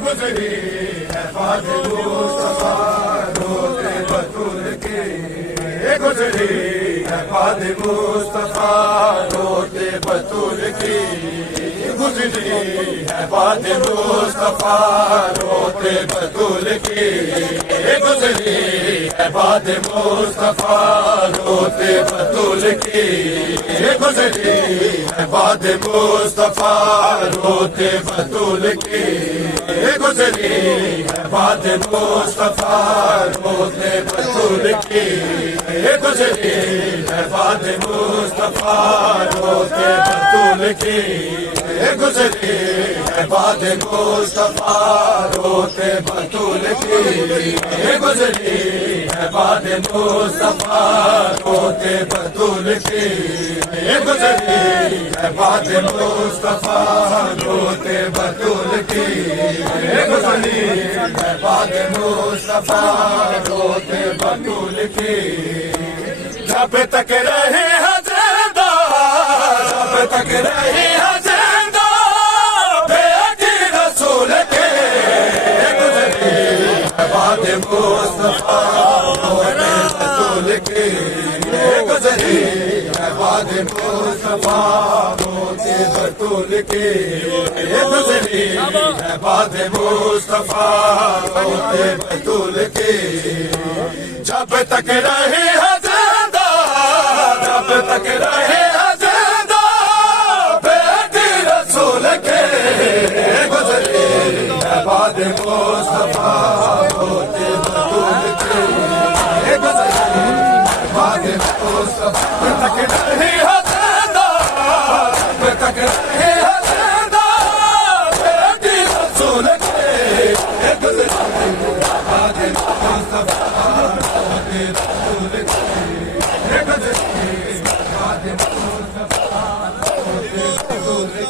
گزری ہے باد مصطفیٰ روتے بطول کی گزری ہے باد مصطفیٰ روتے بطول کی گزری ہے باد مصطفیٰ روتے بطول کی گزری ہے باد مصطفیٰ روتے بطول کی گزری ہے باد مصطفیٰ روتے بطول کی گزری ہے باد مصطفیٰ روتے بطول کی گزری ہے باد مصطفیٰ روتے بطول کی گزری ہے باد مصطفیٰ روتے بطول کی گزری ہے باد مصطفیٰ روتے بطول کی گزری ہے باد مصطفیٰ روتے بطول کی جب تک رہے ہیں زندہ جب تک رہے ہیں زندہ بیٹی رسول کے گزری ہے باد مصطفیٰ روتے بطول کی گزری ہے باد مصطفیٰ روتے بطول کی گزری ہے باد مصطفیٰ روتے بطول کی جب تک رہے ہیں زندہ جب تک رہے ہیں زندہ بیٹی رسول کے گزری ہے باد مصطفیٰ روتے بطول کی گزری ہے باد مصطفیٰ جب تک رہے ہیں زندہ جب تک رہے ہیں زندہ بیٹی رسول کے گزری ہے باد مصطفیٰ روتے بطول کی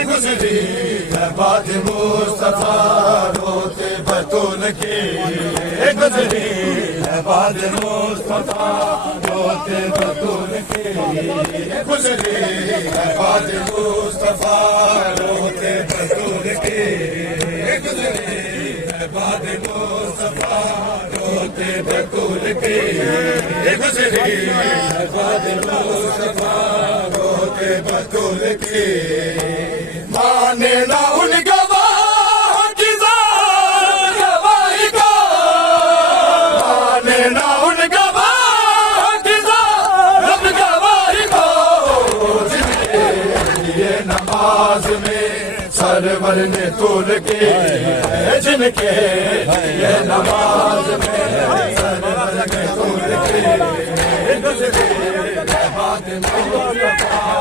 گزری ہے باد مصطفیٰ روتے بطول کی گزری ہے باد مصطفیٰ روتے بطول کی گزری ہے باد مصطفیٰ روتے بطول کی گزری ہے باد مصطفیٰ روتے بطول کی گزری ہے باد مصطفیٰ روتے بطول کی مانے نہ ان گواہ کی ذات گواہی کو مانے نہ ان گواہ کی ذات گواہی کو جن کے لیے نماز میں سرور نے طول کی جن کے لیے نماز میں سرور نے طول کی گزری ہے باد مصطفیٰ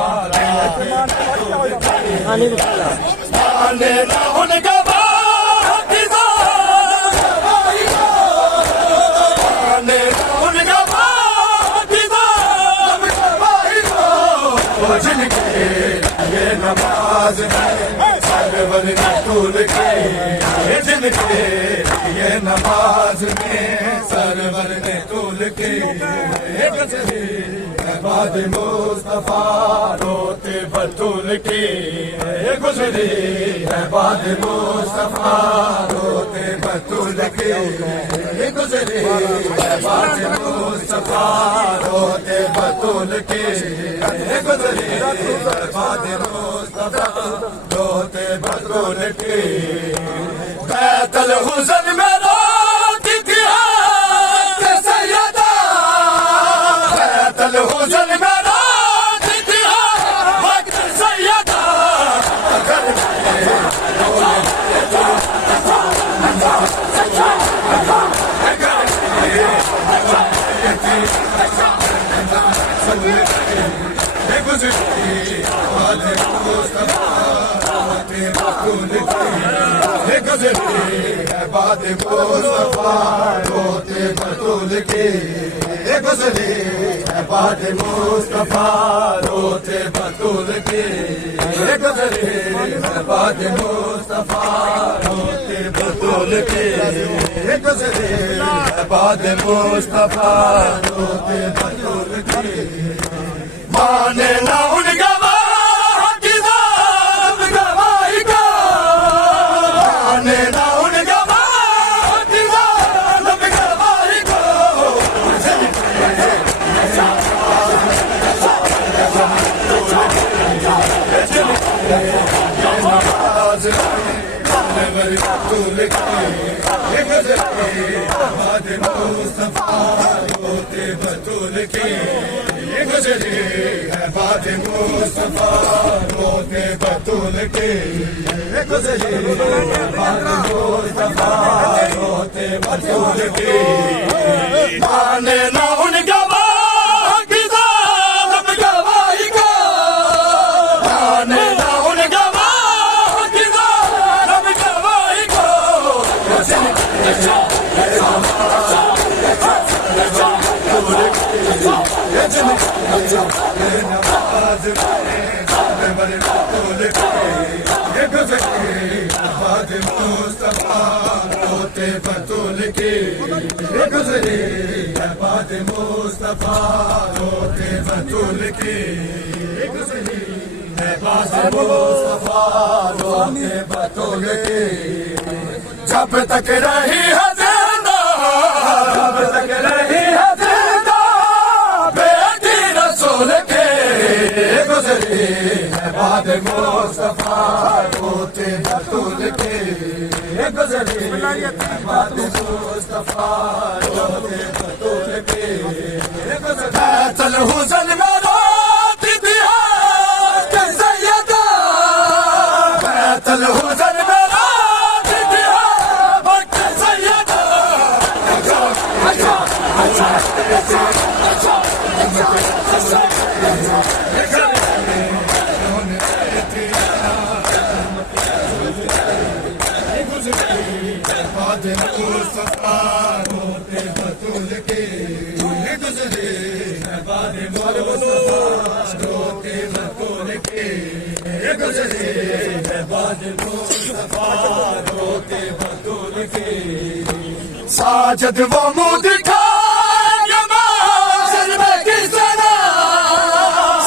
مانے نہ ان گواہ کی ذات گواہی کو مانے نہ ان گواہ کی ذات گواہی کو جن کے لیے نماز میں سرور نے طول کی جن کے لیے نماز میں سرور نے طول کی گزری ہے باد مصطفیٰ روتے بطول کی گزری ہے باد مصطفیٰ روتے بطول کی گزری ہے باد مصطفیٰ روتے بطول کی گزری ہے باد مصطفیٰ روتے بطول کی بیت الحزن میں روتی تھی حضرت سیدہ بیت الحزن میں روتی تھی حضرت سیدہ گھر میں گزری باد مصطفیٰ روتے بطول کی گزری ہے بات مصطفیٰ روتے بطول کی گزری ہے بات مصطفیٰ روتے بطول کی گزری ہے بات مصطفیٰ روتے بطول کی گزری ہے بات مصطفیٰ روتے بطول کی مانے نہ ان گواہ کی ذات گواہی کا مانے نہ ان گواہ کی ذات گواہی کو روتے بطول کی گزری ہے بات مصطفیٰ روتے بطول کی گزری ہے بات مصطفیٰ روتے بطول کی مانے نہ ان گواہ کی ذات گواہی کا مانے نہ ان گواہ کی ذات گواہی کو روتے بطول کی گزری ہے بات مصطفیٰ روتے بطول کی گزری ہے بات مصطفیٰ روتے بطول کی جب تک رہی ہے زندہ جب تک رہی ہے زندہ بیٹی رسول کے گزری ہے بات مصطفیٰ روتے بطول کے گزری ہے بات مصطفیٰ روتے بطول کے بیت الحسن میں روتی تھی حق سیدہ بیت الحسن میں روتی تھی حق سیدہ بات مصطفیٰ روتے بطول کی گزری ہے بات مصطفیٰ روتے بطول کی گزری ہے بات مصطفیٰ روتے بطول کی ساجد وہ منہ دکھائیں گے محشر میں کس طرح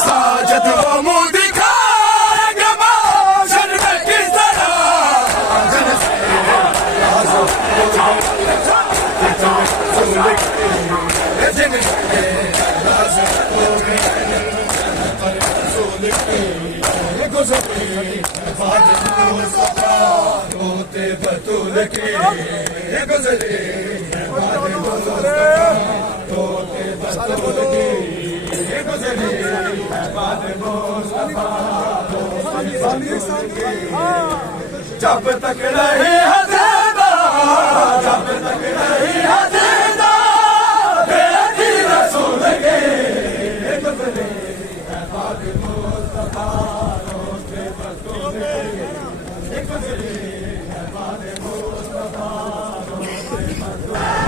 ساجد وہ منہ دکھائیں گے محشر میں کس طرح روتے بطول کی گزری روتے بطول کی گزری جب تک رہی ہے زندہ جب تک رہی ہے زندہ بیٹی رسول کے گزری ہے بات مصطفیٰ روتے بطول کی گزری ہے بات مصطفیٰ روتے بطول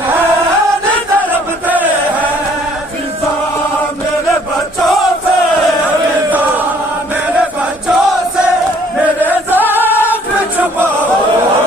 حسنین تڑپتے ہیں فضا میرے بچوں سے فضا میرے بچوں سے میرے ذات چھپاؤ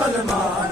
مسلمان